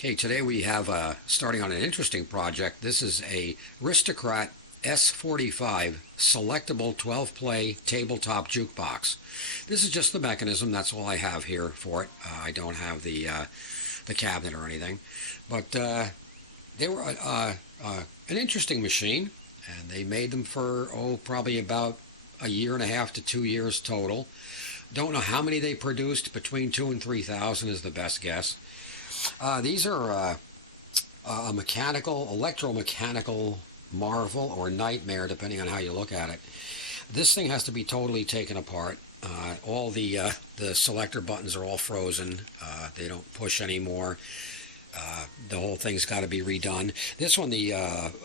Okay, today we have starting on an interesting project. This is a Ristaucrat S-45 selectable 12-play tabletop jukebox. This is just the mechanism. That's all I have here for it. I don't have the cabinet or anything. But they were an interesting machine, and they made them for, probably about a year and a half to 2 years total. Don't know how many they produced. Between 2,000 and 3,000 is the best guess. These are a electromechanical marvel or nightmare, depending on how you look at it. This thing has to be totally taken apart. All the selector buttons are all frozen. They don't push anymore. The whole thing's got to be redone. This one, the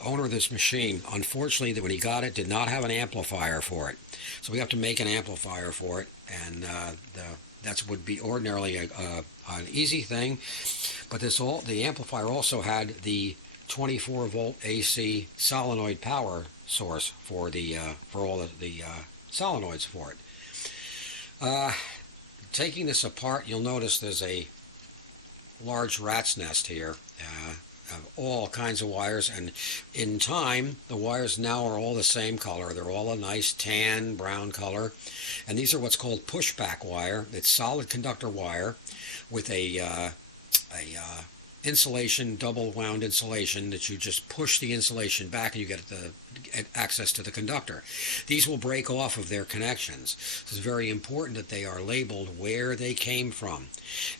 owner of this machine, unfortunately, when he got it, did not have an amplifier for it. So we have to make an amplifier for it, and that would be ordinarily an easy thing. But the amplifier also had the 24-volt AC solenoid power source for all of the solenoids for it. Taking this apart, you'll notice there's a large rat's nest here of all kinds of wires, and in time the wires now are all the same color. They're all a nice tan brown color, and these are what's called pushback wire. It's solid conductor wire with a insulation, double wound insulation, that you just push the insulation back and you get access to the conductor. These will break off of their connections. So it's very important that they are labeled where they came from.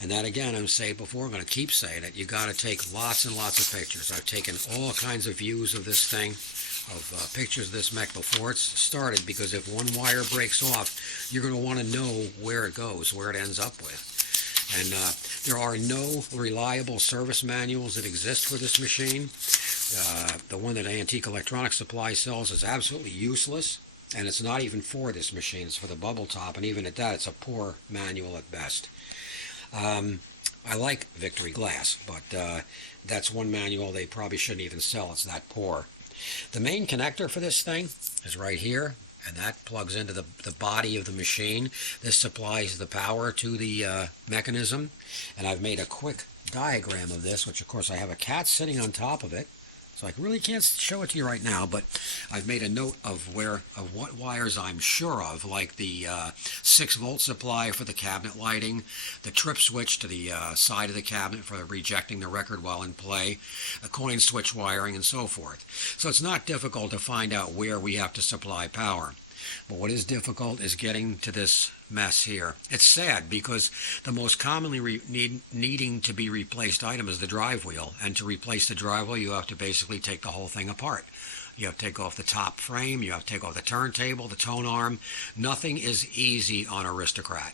And that, again, I'm saying before, I'm going to keep saying it, you got to take lots and lots of pictures. I've taken all kinds of views of this thing, of pictures of this mech before it's started, because if one wire breaks off, you're going to want to know where it goes, where it ends up with. And there are no reliable service manuals that exist for this machine. The one that Antique Electronics Supply sells is absolutely useless, and it's not even for this machine. It's for the bubble top, and even at that, it's a poor manual at best. I like Victory Glass, but that's one manual they probably shouldn't even sell. It's that poor. The main connector for this thing is right here, and that plugs into the body of the machine. This supplies the power to the mechanism, and I've made a quick diagram of this, which of course I have a cat sitting on top of it, so I really can't show it to you right now, but I've made a note of what wires I'm sure of, like the 6-volt supply for the cabinet lighting, the trip switch to the side of the cabinet for rejecting the record while in play, a coin switch wiring, and so forth. So it's not difficult to find out where we have to supply power. But what is difficult is getting to this mess here. It's sad because the most commonly needing to be replaced item is the drive wheel. And to replace the drive wheel, you have to basically take the whole thing apart. You have to take off the top frame. You have to take off the turntable, the tone arm. Nothing is easy on Ristaucrat.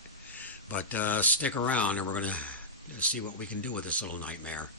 But stick around, and we're going to see what we can do with this little nightmare.